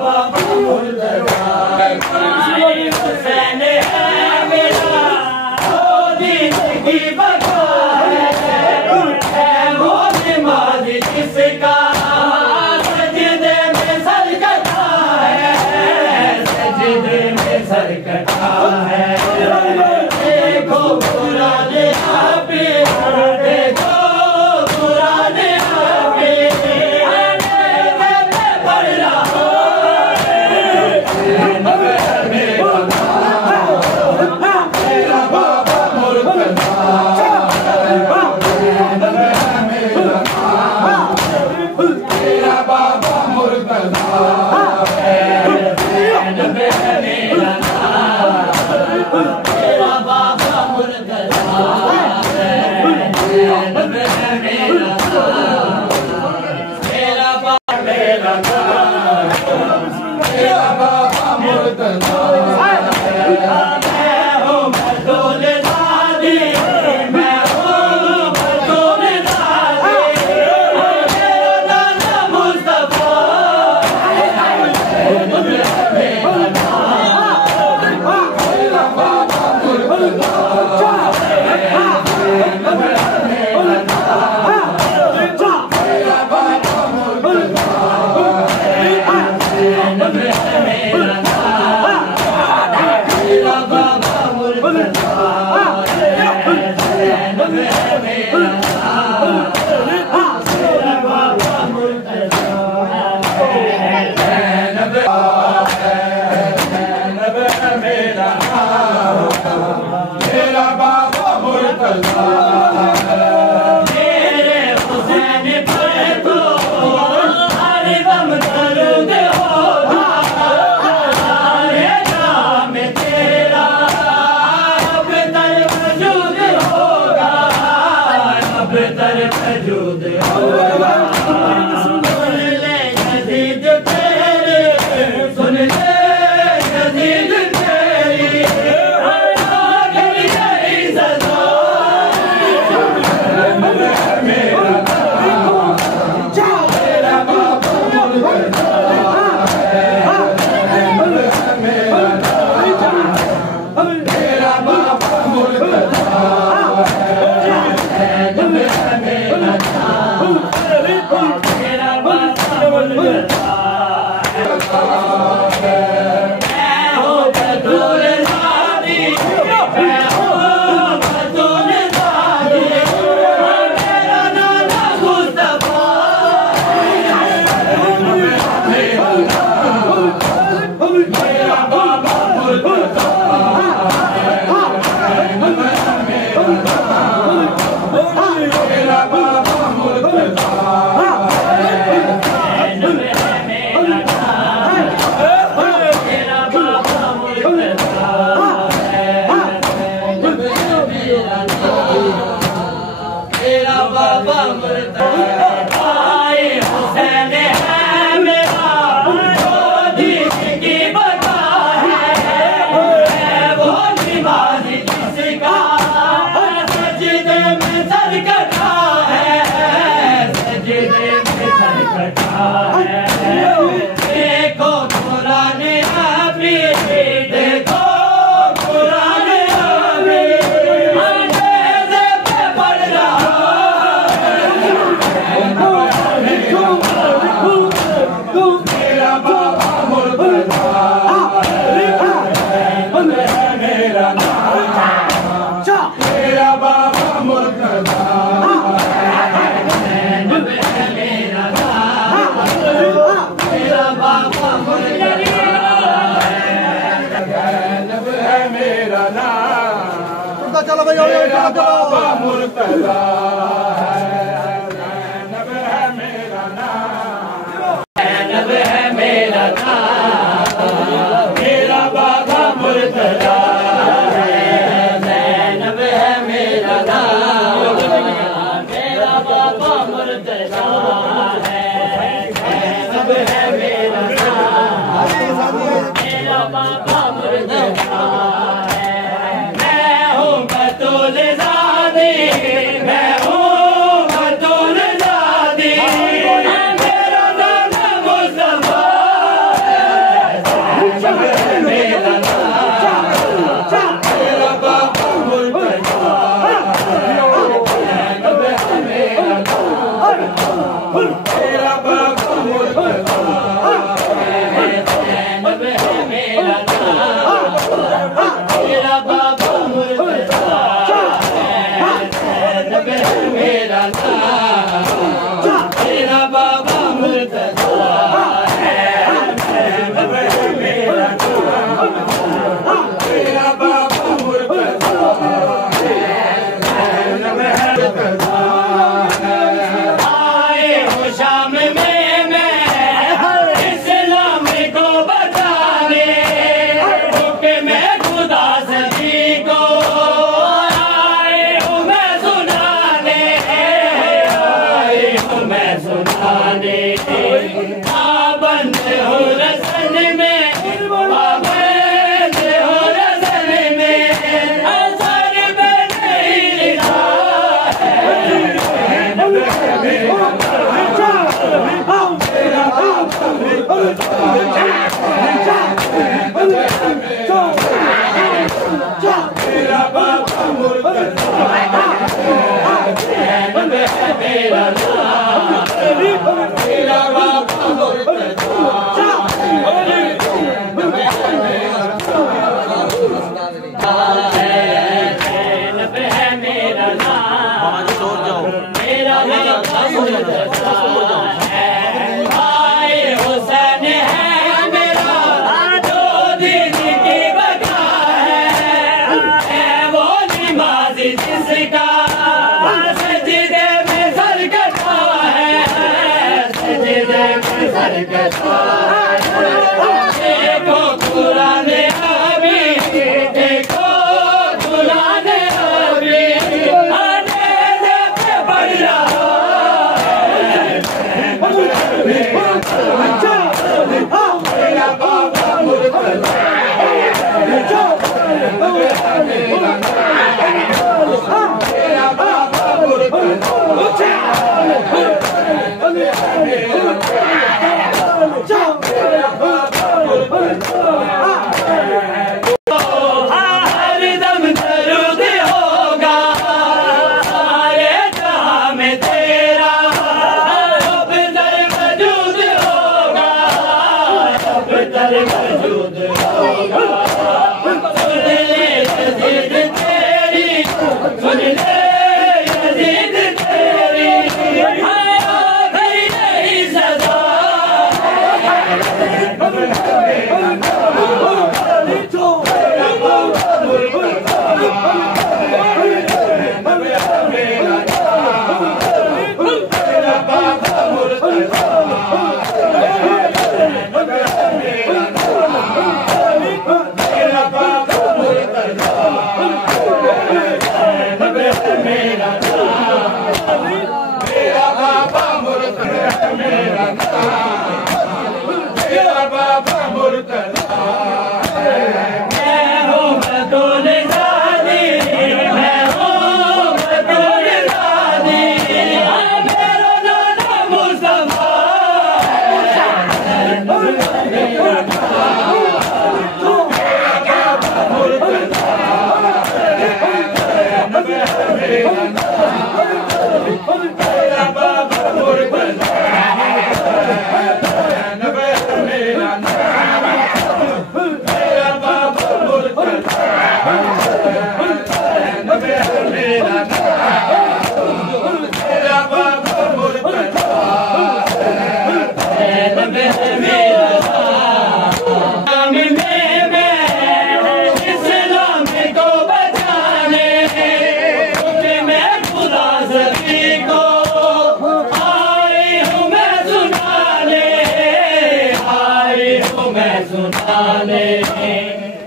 बाबा मुर्तज़ा हुसैन है मेरा वो दीन की बका है वो नमाज जिसका सजदे में सर कटा है सजदे में सर कटा है देखो कुरान पे देखो कुरान पे पढ़ रहा मेरा बाबा मुर्तज़ा मेरा बाबा मुर्तज़ा मेरा बाबा मुर्तज़ा मेरा बाबा मुर्तज़ा मैं हूँ बतौल दादी मैं हूँ बतौल दादी मेरा नाना मुस्तफा मेरा बाबा मुर्तज़ा मेरा बाबा मुर्तज़ा मेरे हुसैन पर तो हर दम दर्द होगा ये नाम तेरा अब तर वजूद होगा अब तर वजूद होगा सुन ले यज़ीद तेरे सुन ले यज़ीद तेरी बाबा मुर्तज़ा हुसैन है मेरा वो दीन की बका है वो नमाज जिसका सजदे में सर कटा है सजदे में सर कटा है देखो कुरान पे देखो कुरान पे पढ़ रहा मेरा बाबा मुर्तज़ा मेरा बाबा मुर्तज़ा मेरा बाबा मेरा नाम चलो भाई मेरा बाबा मुर्तज़ा मेरा नाम मेरा बाबा मुर्तज़ा ज़ैनब है मेरा नाम मेरा बाबा मुर्तज़ा ज़ैनब है मेरा नाम मेरा बाबा मुर्तज़ा मैं हूँ बतौल दादी मैं हूँ मेरा बाबा मुर्तज़ा है, मेरा बाबा मुर्तज़ा है। आए हो शाम में मैं इस्लाम को बताने, हुक्म खुदा सभी को आए हूँ मैं सुनाने, आए हूँ मैं सुनाने। पाबंद हो रसन में, पाबंद हो रसन में, असर में नहीं लिखा है। मेरा बाबा मुर्तज़ा मेरा बाबा मुर्तज़ा है मेरा नाम, मेरा बाबा मुर्तज़ा है। भाई हुसैन है मेरा जो दीन की बका है वो नमाज़ी जिसका सजदे में सर कटा है, सजदे में सर कटा है। देखो कुरान अभी, देखो कुरान अभी अंधेरे पे पड़ रहा है। मेरा बाबा मुर्तज़ा मेरा बाबा मुर्तज़ा हर दम दरूद होगा सारे जहां में तेरा, अब दर वजूद होगा, अब दर वजूद होगा। सुन ले यज़ीद तेरी, सुन ले यज़ीद तेरी, आया गई नई सदा।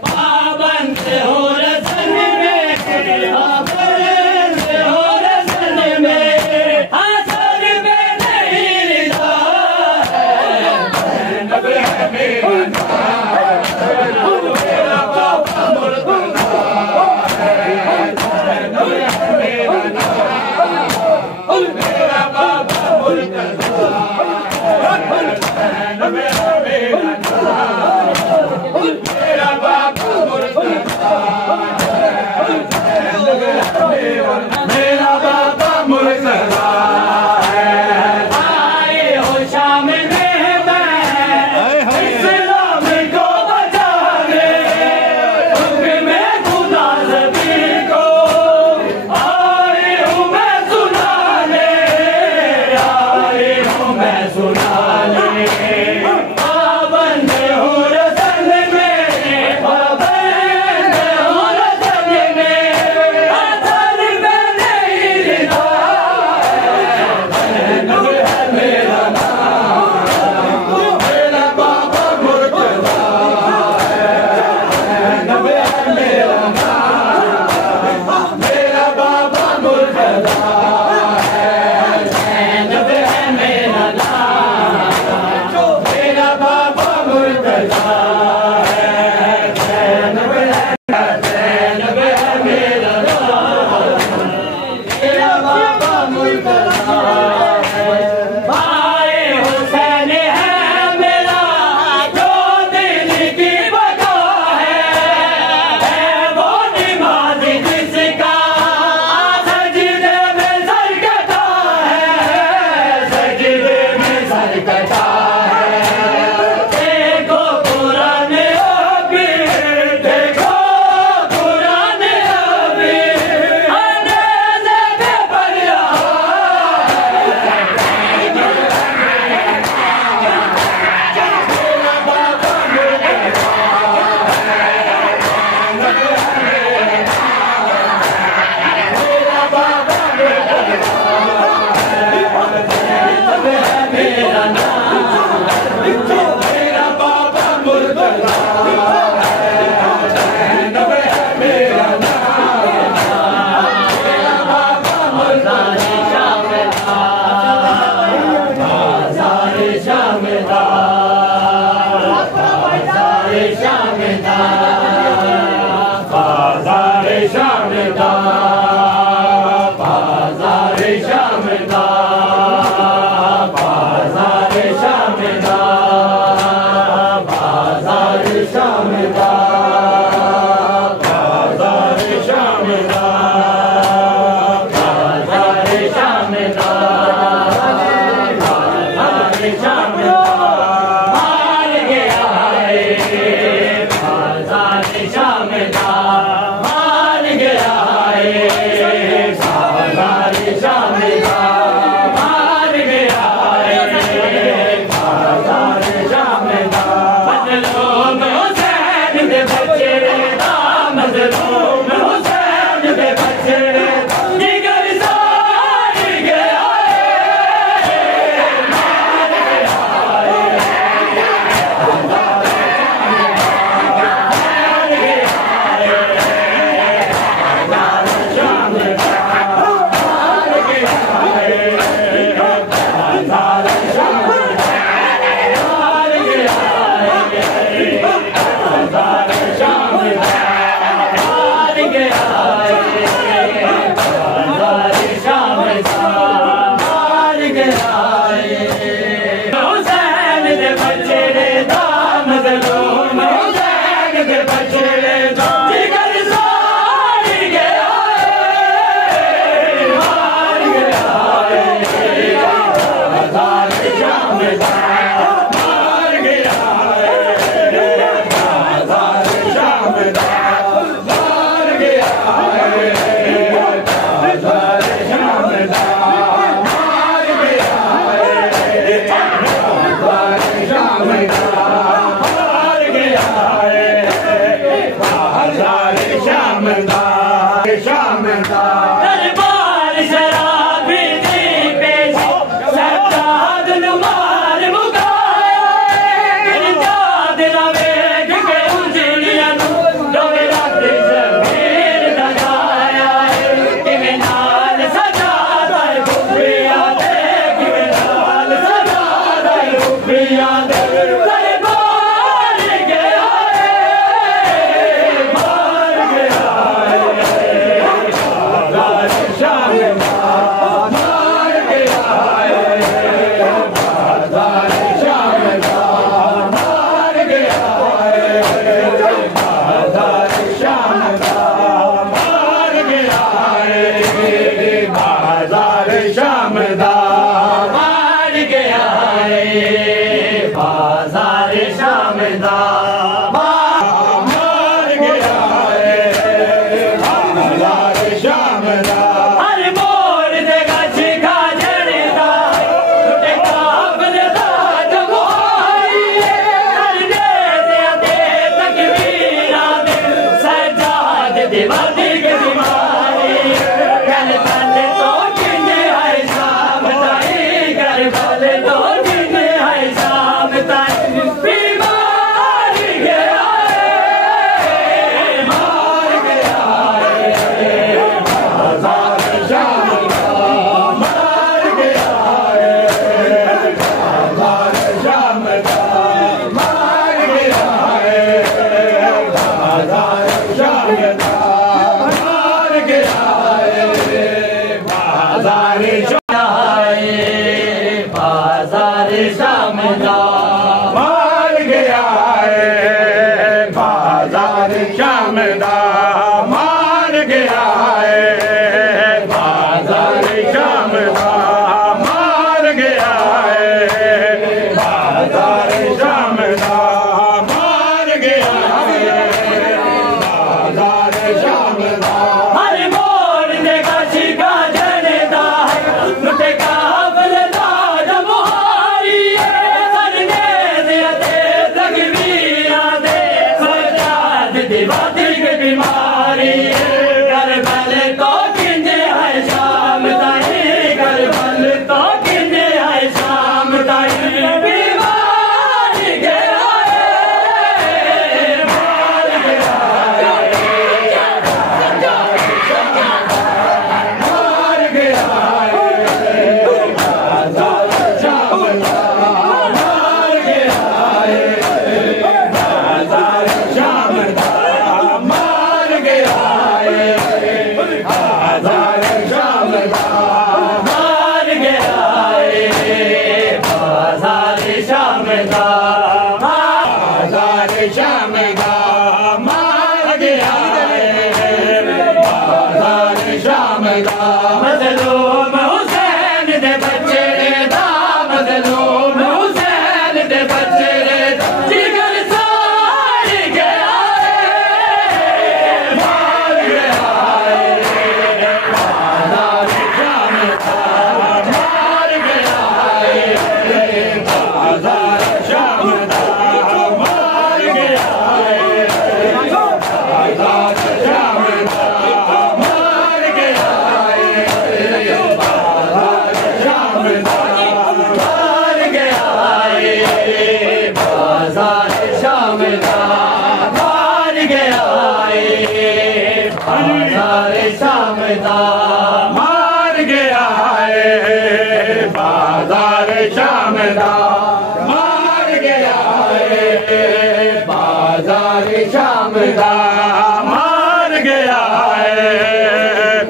पाबंद हो रसन में, पाबंद हो रसन में, असर में नहीं लिखा है। मेरा बाबा मुर्तज़ा मेरा बाबा मुर्तज़ा मेरा बाबा मुर्तज़ा मेरा बाबा मुर्तज़ा है। आए हो शाम में मैं इस्लाम शाम दा मार गया बाजार शाम दा मज़लूम हुसैन दे बच्चे दा मज़लूम हुसैन दे बच्चे दा जिगर साड़ गया मार गया बाजार शाम दा मार गया बाजार शाम दा मार गया बाजार शाम दा मार गया बाजार शाम दा मार गया बाजार शाम दा मार गया बाजार शाम दा मार गया बाजार शाम दा मार गया बाजार शाम दा मार गया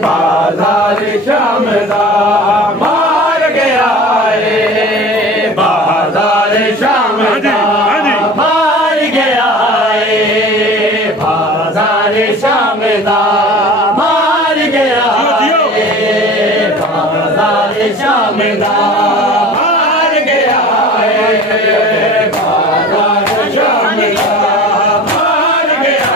बाजार शाम दा मार गया बाजार शाम दा मार गया बाजार शाम दा मार गया बाजार शाम दा मार गया बाजार शाम दा मार गया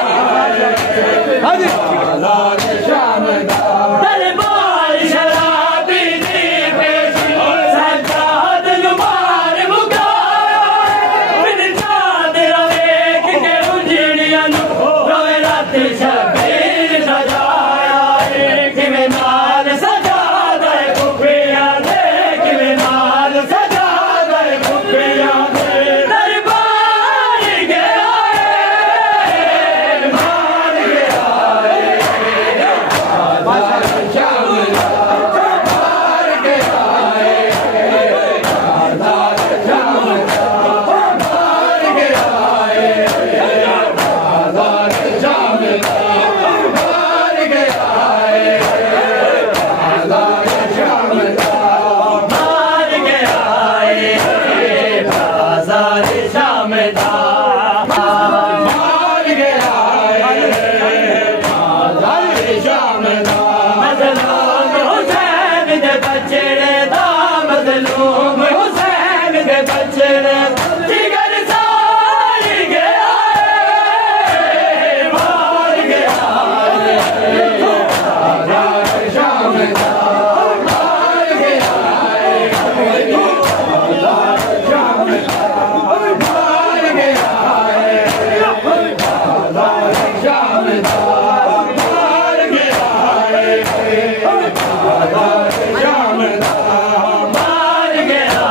बाजार शाम दा दरबार शराबी दी पेशी सज्जाद नुमार मुकाया बिन चादरा वेख के उजड़ियां नु रोए रात शबीर सजाया किवें नाल सजा दे खुफियां दे किवें नाल सजा दे खुफियां दे दरबार गया मार गया बाजार शाम दा मार गया बाजार शाम दा मार गया बाजार शाम दा मार गया बाजार शाम दा मार गया बाजार शाम दा मार गया बाजार शाम दा मज़लूम हुसैन दे बच्चे दा मज़लूम हुसैन दे बच्चे जिगर साड़ गया मार गया बाजार शाम दा मार गया बाजार शाम दा मार गया बाजार शाम दा मार गया बाजार शाम दा मार गया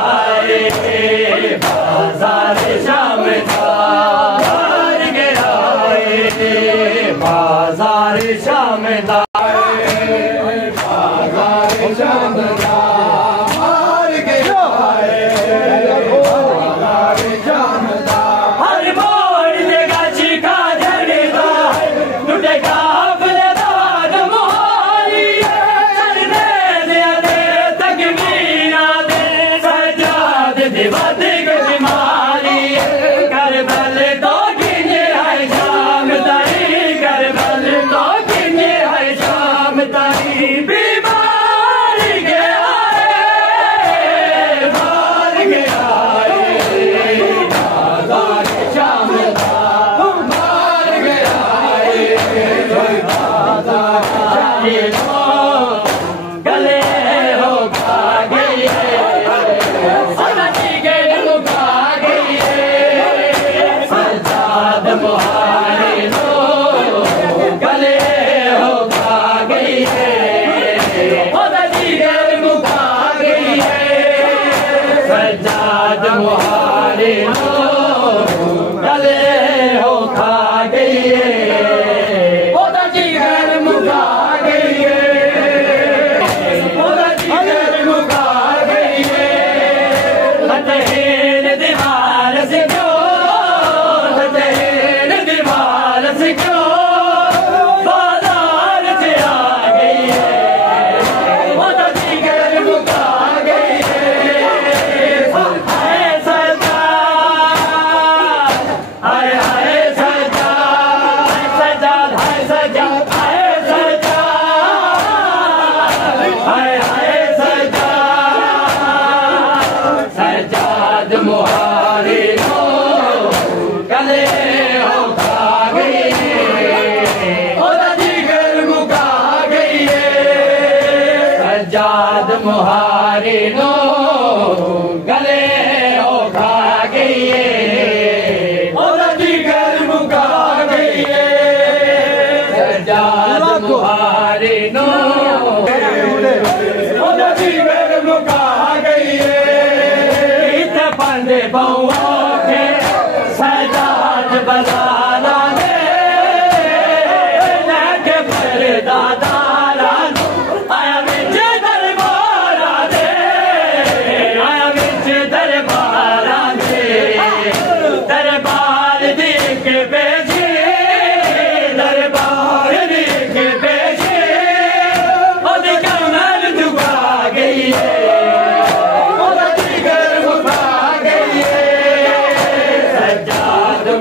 बाजार शाम दा मार गया बाजार शाम दा बाजार शाम दा मार गया बाजार शाम दा हर मोड़ ते गज का झड़दा टूटे काफले दा मोहाली चलने दे तकमीरा दे सजाद दे वध बीमारी करबल तो किने है शाम ताई करबल तो किने है शाम ताई बीमार गया मार गया बाजार शाम दा मार गया बाजार शाम दा गले हो खा गई सनती के मुका गई सजाद मुहारे नो गले हो खा गई सनती के मुका गई सजाद मुहारे नो गले हो खा गई जिगर मुका गई जिगर मुका गई लतहीन दीवार से क्यों लतहीन दीवार से क्यों बाजार से आ गई जिगर मुका गई हाय सजा हाय हाय सजा हो खा गई ओदा जिगर मुका गई सज्जाद मुहारी नो गले हो खा गई ओदा जिगर मुका गई सज्जाद मुहारी नो ओदा जिगर मुका गई पंडे बहुओं के सजाद बजाना दे लेके पर दादारा आया बिच दरबारा दे आया बिच दरबारा दे दरबार देख बेजी दरबार देख बेजी ओदी कमर दुआ गई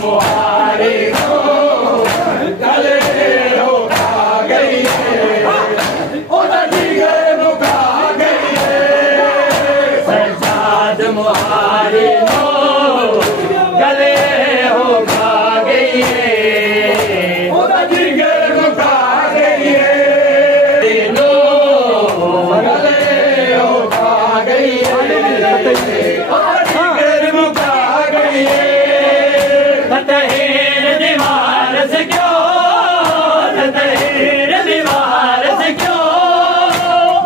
मुहारी नो गले हो खा गई ओदा जिगर मुका गई सज्जाद मुहारी नो गले हो खा गई ओदा जिगर मुका गई नो गले हो खा गई ओदा जिगर मुका गई तहीर दीवार से क्यों तहीर दीवार से क्यों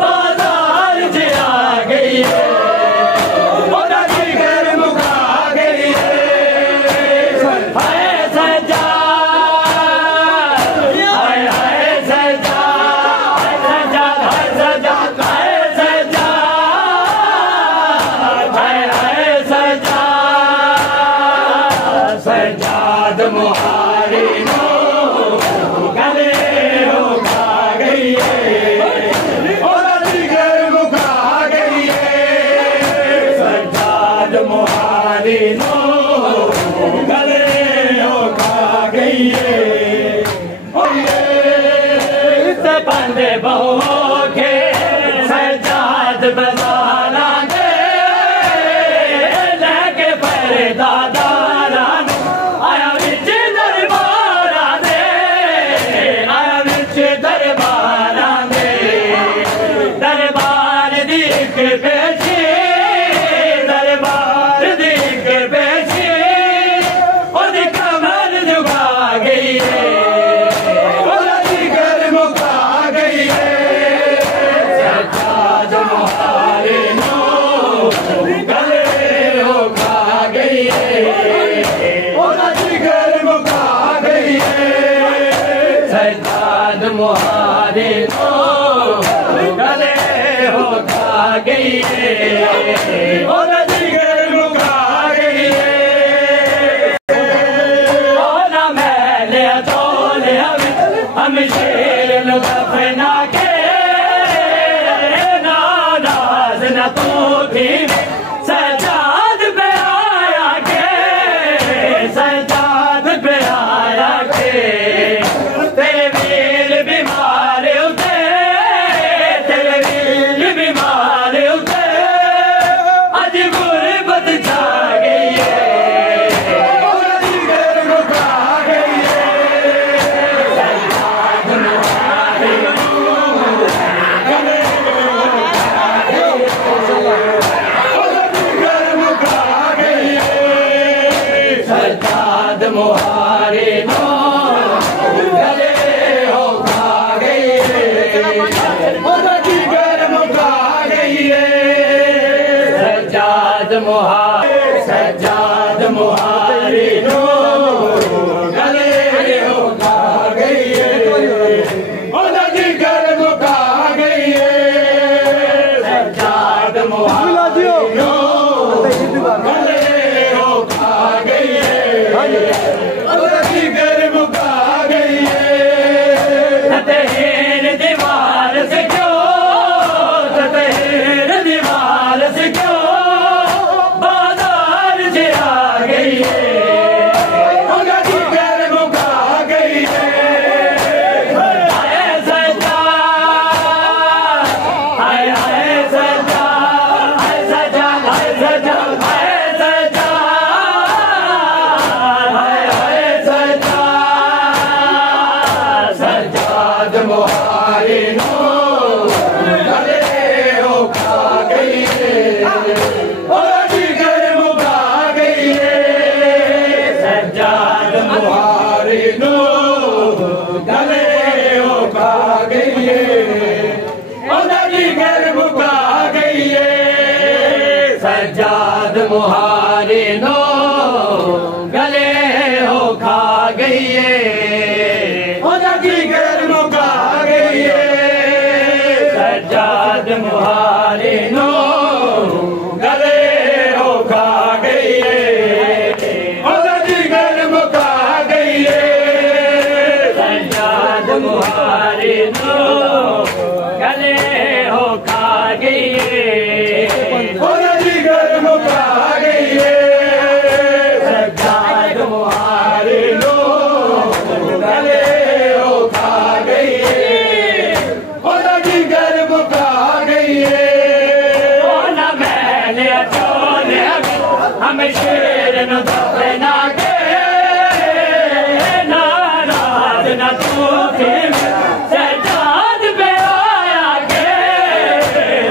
बाजार से आ गई ओदा जिगर मुका गई हाय सज्जाद हाय हाय सज्जाद हाय सज्जाद हाय सज्जाद हाय हाय सज्जाद सज्जाद मुहारी नो गले हो खा गई ओदा जिगर मुका गई सज्जाद मुहारी नो गले हो खा गई पंडे बहुओं के सज्जाद बजाना दे लेके पर दादा आया बिच दरबारा दे आया बिच दरबारा दे दरबार देख बेची दरबार देख बेची ओदी कमर दुआ गई ओदा जिगर मुका गई सज्जाद मुहारी नो गले हो खा गई ओदा जिगर मुका गई सज्जाद मुहारी नो गले हो खा गई ओदा जिगर मुका गई ओना मैले तोले हम शेर दफना के नाराज न तू भी सज्जाद पे आया के सज्जाद पे आया के तेरे वीर बीमार उते तेरे वीर बीमार उते अज गुरबत छा गई ओदा जिगर मुका गई सज्जाद मुहारी नो गले ओदा जिगर मुका गई सज्जाद मुहारी नो गले हो खा गई ओदा जिगर मुका गई सज्जाद मुहारी नो गले हो खा गई ओदा जिगर मुका गई सज्जाद मुहारी नो गले हो खा गई ओदा जिगर मुका गई तहीर दीवार से क्यों तहीर दीवार से क्यों नो गले हो खा गई जिगर मुका गई सज्जाद मुहारे नो गले हो खा गई जिगर मुका गई सज्जाद मुहारे नो गले हो खा गई जिगर मुका गई सज्जाद मुहारे नो गले हो खा गई जिगर मुका गई सज्जाद मुहारे नो गले हो खा गई जिगर मुका गई ना मैंने अचोने हम शेर न दफना के नाराज न तू थे सज्जाद पे आया के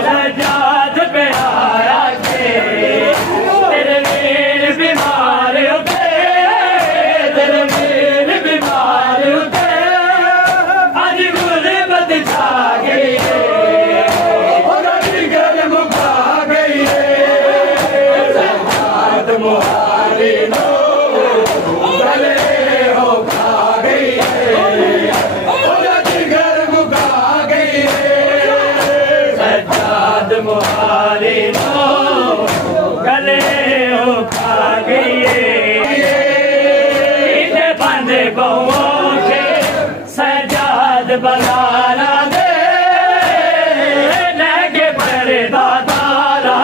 सज्जाद पे आया के तेरे वीर बीमार उठे तेरे वीर बीमार उठे आज गुर्बत छा गई जिगर मुका गई सज्जाद मुहारे नो गले हो खा गई जिगर मुका गई सज्जाद मुहारे नो गले हो खा गई बंदे बहुओं के सज्जाद बनाना दे लगे बड़े दादारा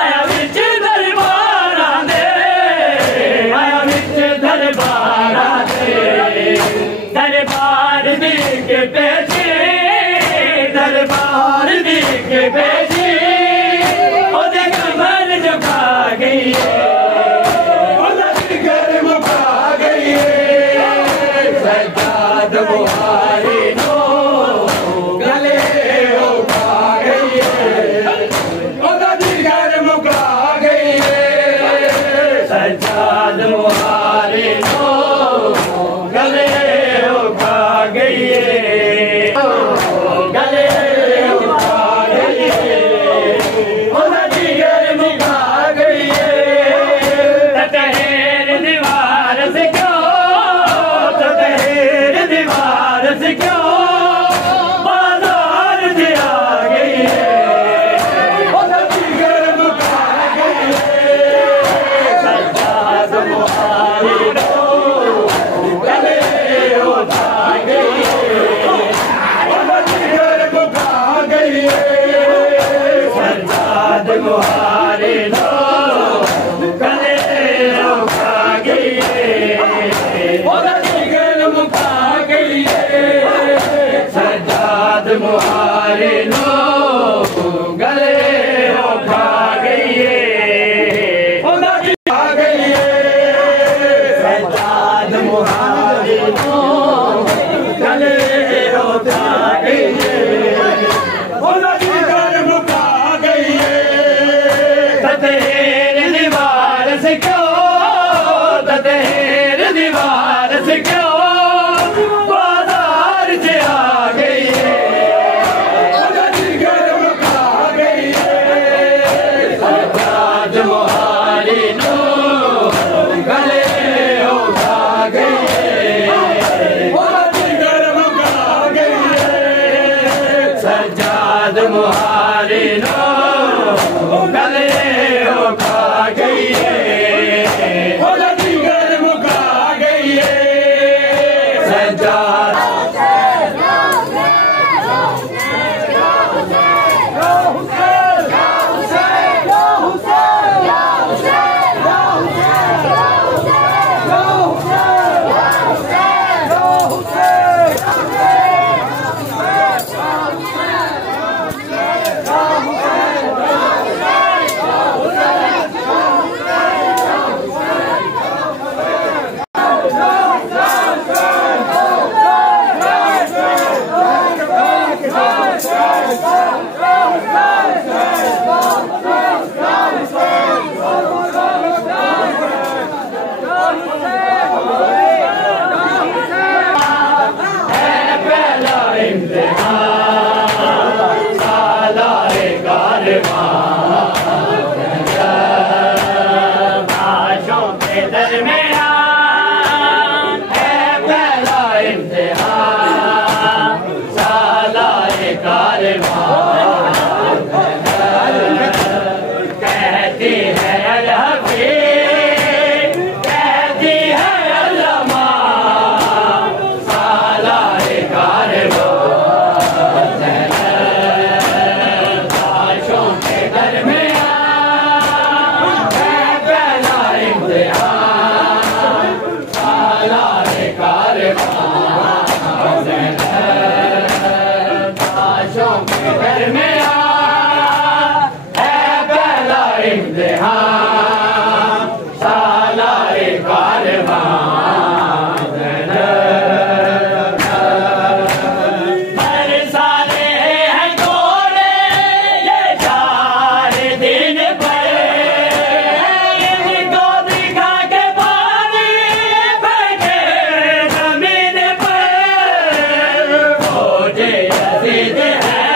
आया विच दरबारा दे आया विच दरबारा दे दरबार दी के बेची दरबार दी के बेची ओदे कमर झुका गई जिगर मुका गई सज्जाद मुहारे नो गले हो खा गई जिगर मुका गई सज्जाद मुहारे नो गले हो खा गई गले हो खा गई जिगर मुका गई तहरीर दीवार से क्यों तहरीर दीवार से क्यों बाजार से आ गई जिगर मुका गई सज्जाद मुहारे नो गले हो खा गई जिगर मुका गई सज्जाद मुहारे नो गले हो खा गई जिगर मुका गई सज्जाद मुहारे नो गले हो खा गई सज्जाद मुहारे नो गले हो खा गई जिगर मुका गई तहरीर दीवार से क्यों तहरीर दीवार से क्यों बाजार से आ गई जिगर मुका गई सज्जाद मुहारे नो गले हो खा गई जिगर मुका गई सज्जाद मुहारे नो गले हो खा गई जिगर मुका गई सज्जाद ताशों के दरमियान है पहला इम्तिहान सालाए कारवां हर साले हैं घोड़े ये 4 दिन पर इनको दिखा के पानी फेंके जमीन पर खोजे यजीद है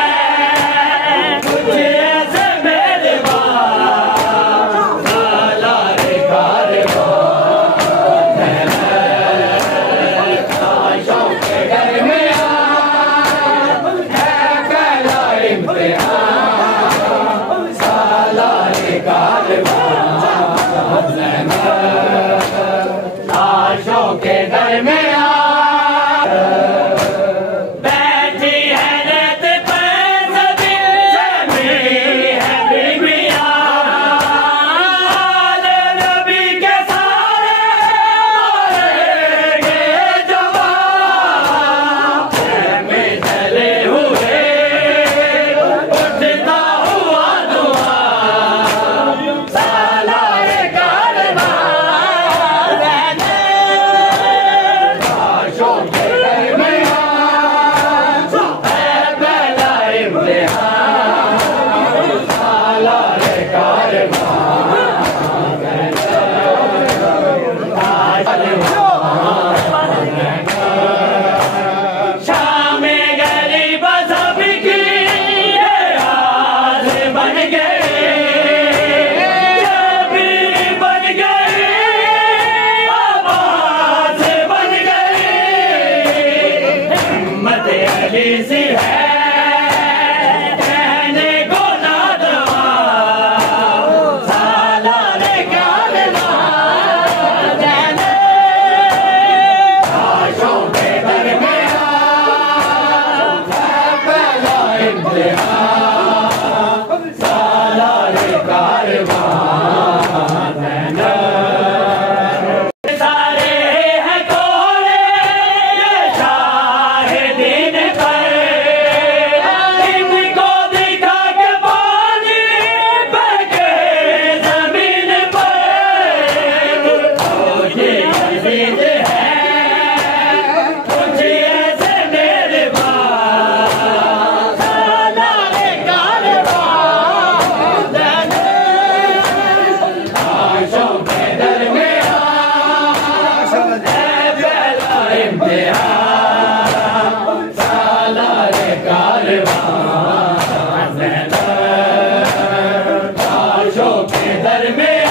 कुछ ऐसे मेजबान सालाए कारवां ताशों के दरमियान है पहला इम्तिहान सालाए कारवां ताशों के दरमियान बैठी है रेत पे ज़मीन है बीबियां आले नबी के सारे मारेंगे जवान में जले हुए उठता हुआ धुआं सालाए कारवां ताशों के दरमियान है पहला इम्तिहान सालाए कारवां शामे गरीब सबकी ये हाल बन गए शबीर बन गए आवाज़ बन गए हिम्मत अली सी है कहने को ना दवा सालाए कारवां ताशों के दरमियान है पहला इम्तिहान सालाए कारवां सारे हैं घोड़े ये शाहिदीन पर इनको दिखा के पानी फेंके जमीन पर खोजे यजीद है कुछ ऐसे मेजबान सालाए कारवां ताशों के दरमियान है पहला इम्तिहान सालाए कारवां ताशों के दरमियान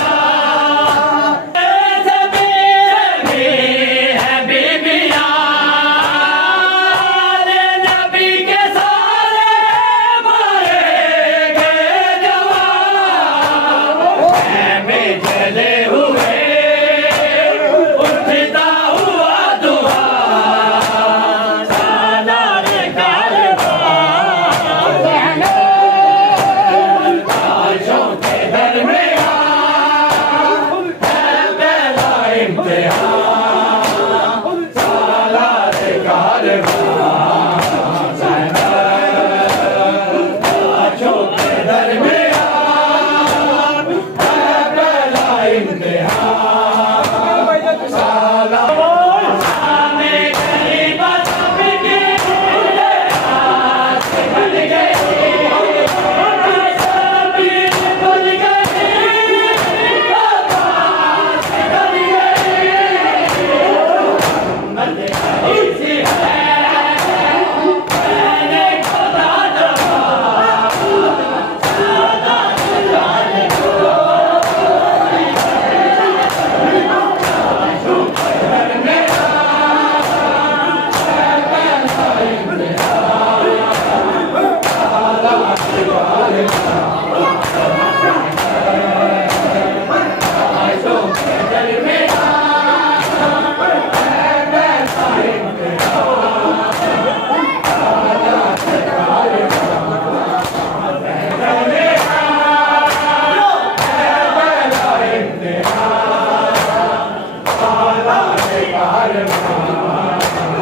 ज़मीन है बीबियां आले नबी के सारे मारे गए जवान में जले हुए उठता हुआ धुआं सालाए कारवां ताशों के दरमियान है पहला इम्तिहान सालाए कारवां ताशों के दरमियान है पहला इम्तिहान शामे गरीब सबकी ये हाथ बन गए शबीर बन गए आवाज़ बन गए हिम्मत अली सी है कहने को ना दवा सालाए ताशों के दरमियान है पहला इम्तिहान सालाए कारवां ताशों के दरमियान है पहला इम्तिहान सालाए कारवां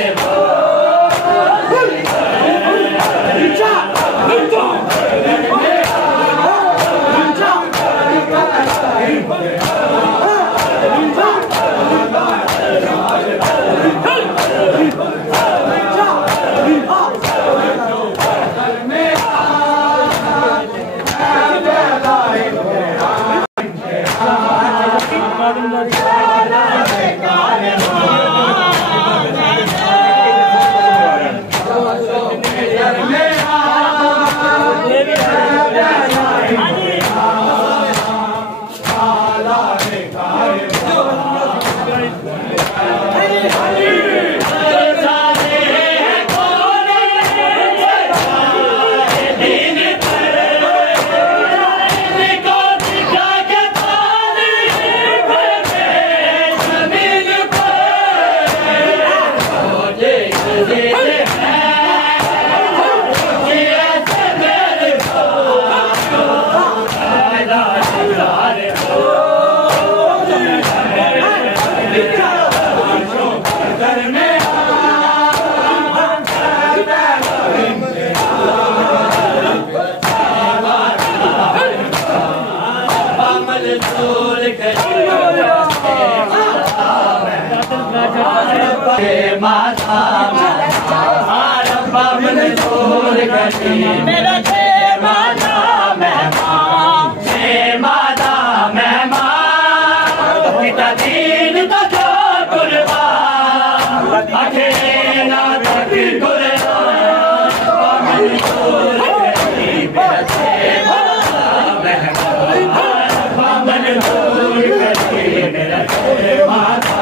Hare मेरा जय माता मेहमान, जय माता मेहमान, पिता दीन तो जो कुर्बान, आखिर ना तक कुर्बान, मेरा जय माता मेहमान, बामन दूर करके मेरा जय माता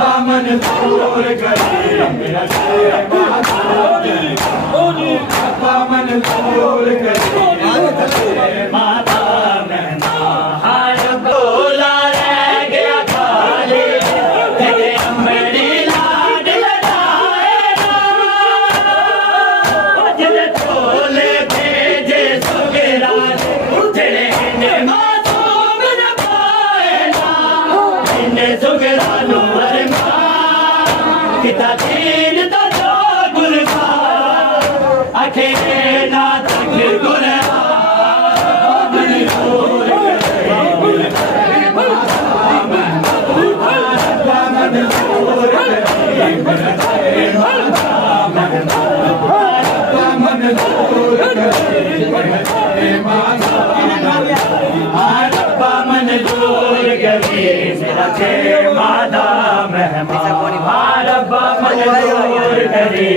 बामन दूर करके मेरा जय माता बामन दूर करके माता मेहमान बोला रह गया खाली तेरे अम्बरी लाड लड़ाएगा जिले छोले भेजे सुगेरा तेरे इन्हें मासूम न पाएगा इन्हें सुगेरा नो अरे पिता दीन तो जो गुलकार आखिर ना तक गुलकार मन दूर गए मेरा जय माता मेहमान, रब्बा मन दूर करे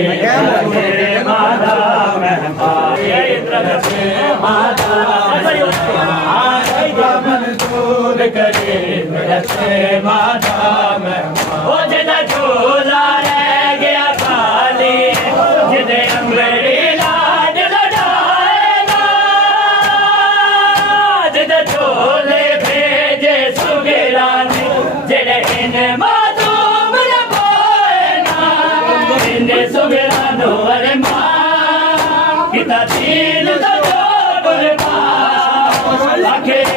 जय माता मेहमान, माता रब्बा मन दूर करे मेरा जय माता मेहमान, ओ जिदा झोला रह गया खाली जिदे अम्बरी लाड लड़ाएगा जिदा झोले भेजे सुगेरा जेड़े इन्हें मासूम न पाएगा इन्हें सुगेरा नो अरे मां पिता दीन तो जो कुर्बान आखिर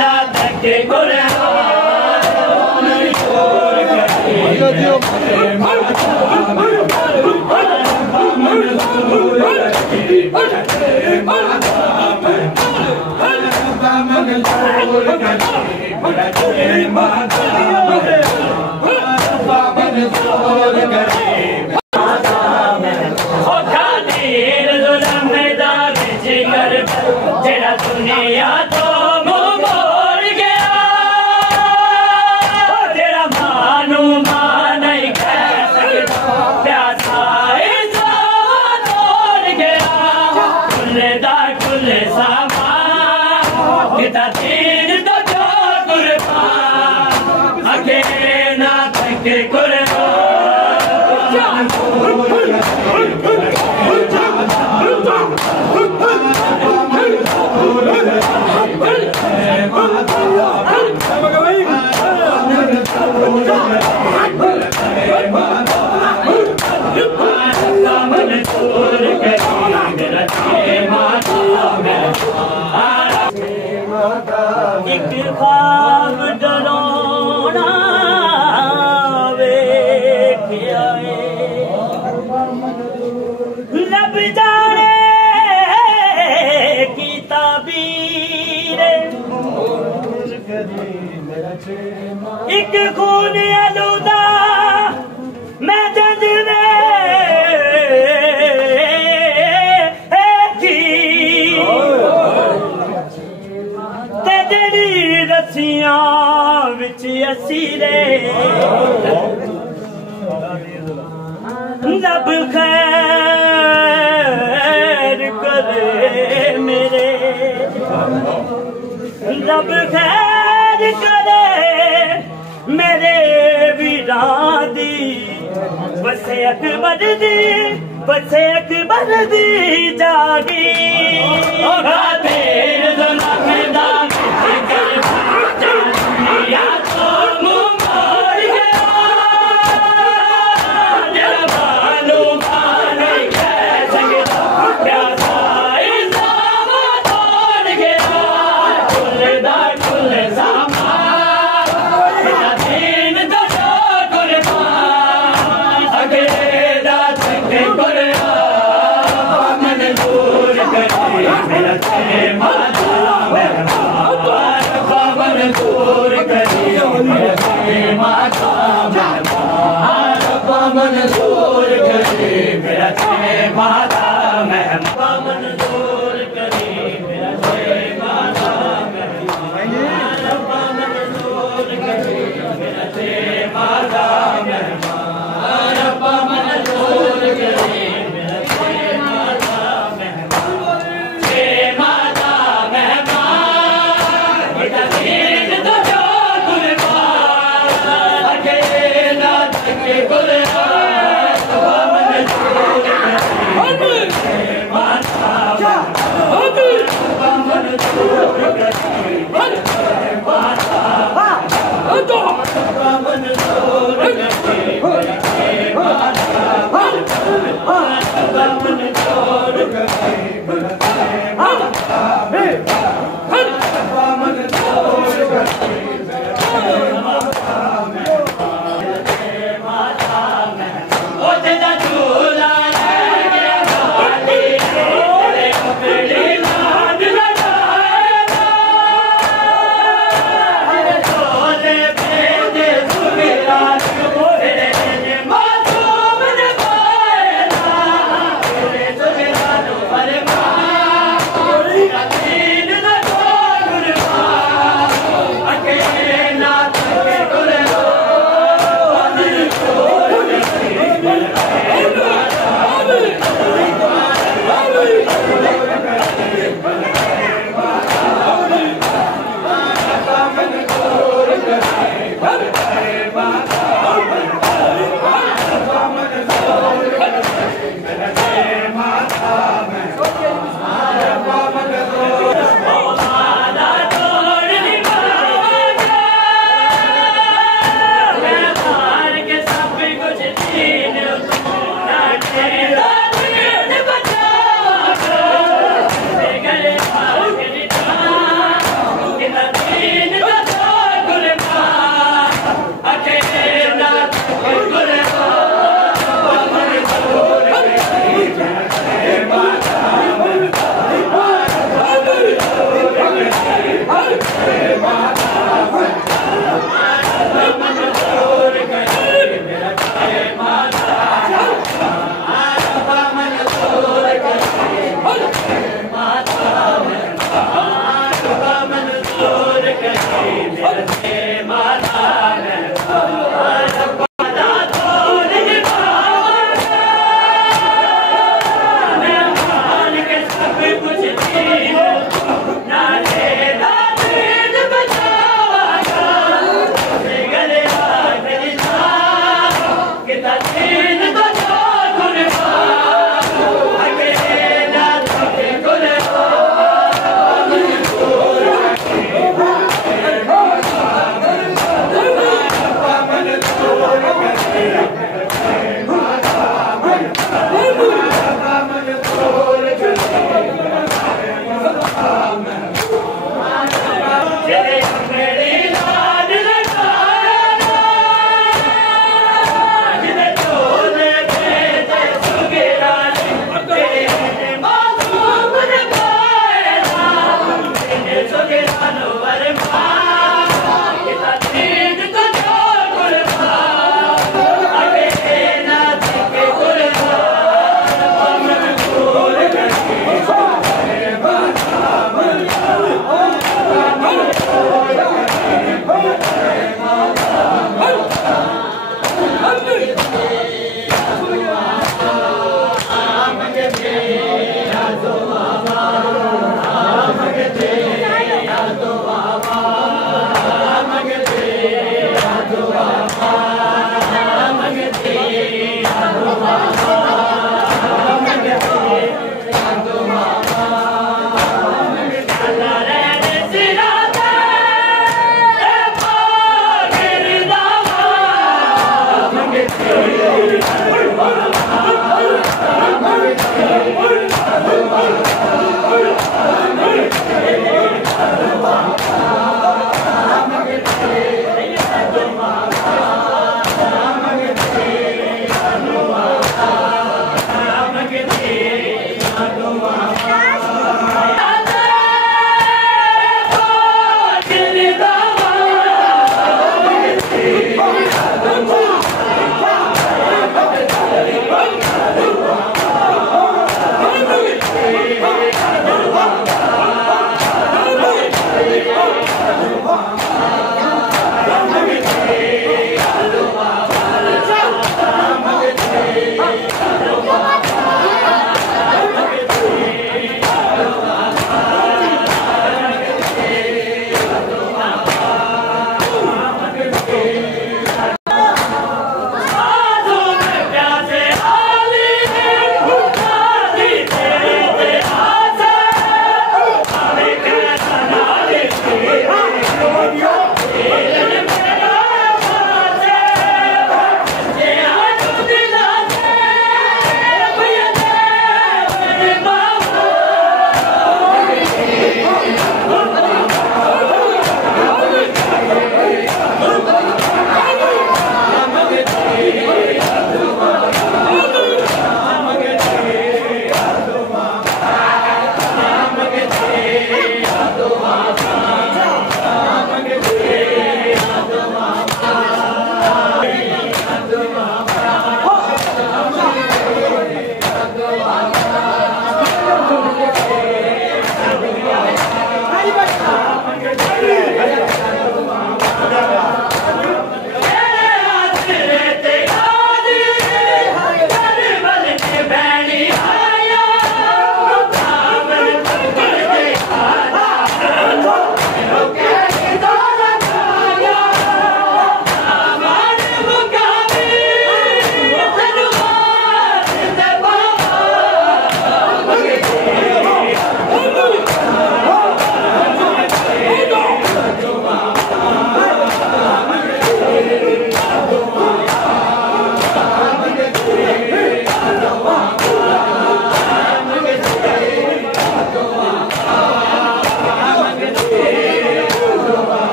ना तक कुर्बान दूर करके जेड़ा दुनिया तो मुंह मोड़ गया तेरा मानू मान नहीं कह सकता प्यासा तोड़ गया खुलेदार खुले सामान पिता दीन तो जो कुर्बान आखिर ना तक कुर्बान एक ख्वाब डरावना वेख आए लब जाने की ताबीर एक खून आलूदा मैं जंज में रस्सियां विच असीरे रब खैर करे मेरे रब खैर करे मेरे भी बसे अकबर दी जागी तेर दुनिया दुनिया तो मुँह मोड़ गया मालूम नहीं कैसे प्यासा इल्जाम तोड़ गया कुल सामा दिन तो कुर्बान अगले दात के कुर्बान मंजूर करे मेरा तेरे माता मंजूर करे मेरा तेरे माता मंजूर करे मेरा तेरे माता मंजूर करे मेरा तेरे माता मंजूर करे मेरा तेरे माता मंजूर करे मेरा तेरे माता तेरे माता मेहमान बेटा दीन तो जो कुर्बान अकेला के कुर्बान मंजूर करे तेरे माता मंजूर करे तेरे माता मंजूर करे तेरे माता मंजूर करे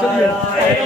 चलिए